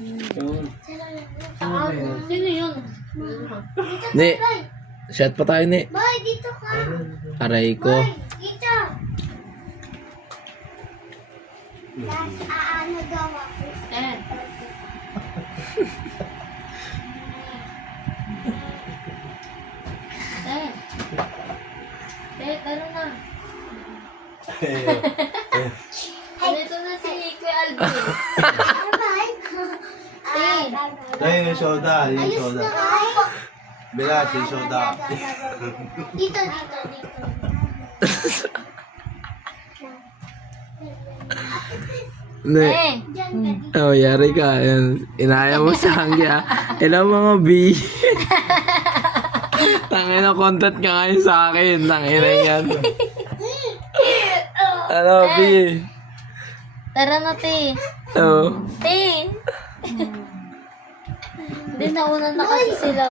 Yun. Sino yun? Ne, shot pa tayo, ne. Boy, dito ka. Aray ko. Boy, dito. Ano daw ako? Eh. Eh. Eh, tara na. Dito na si Kuya Alvin. Bye-bye. Ayun yung soda. Yung Ayos soda. na nga. Bilas yung soda. Dito. Ne. Eh. Diyan ka dito. Oh, yari ka. Ayan. Inaya mo sa hangya. Ilang mga B. Tangina, content ka ngayon sa akin. Tangina yan. Ano, B? Tara na, te. Oh. Te. Hindi, nauna na kasi sila.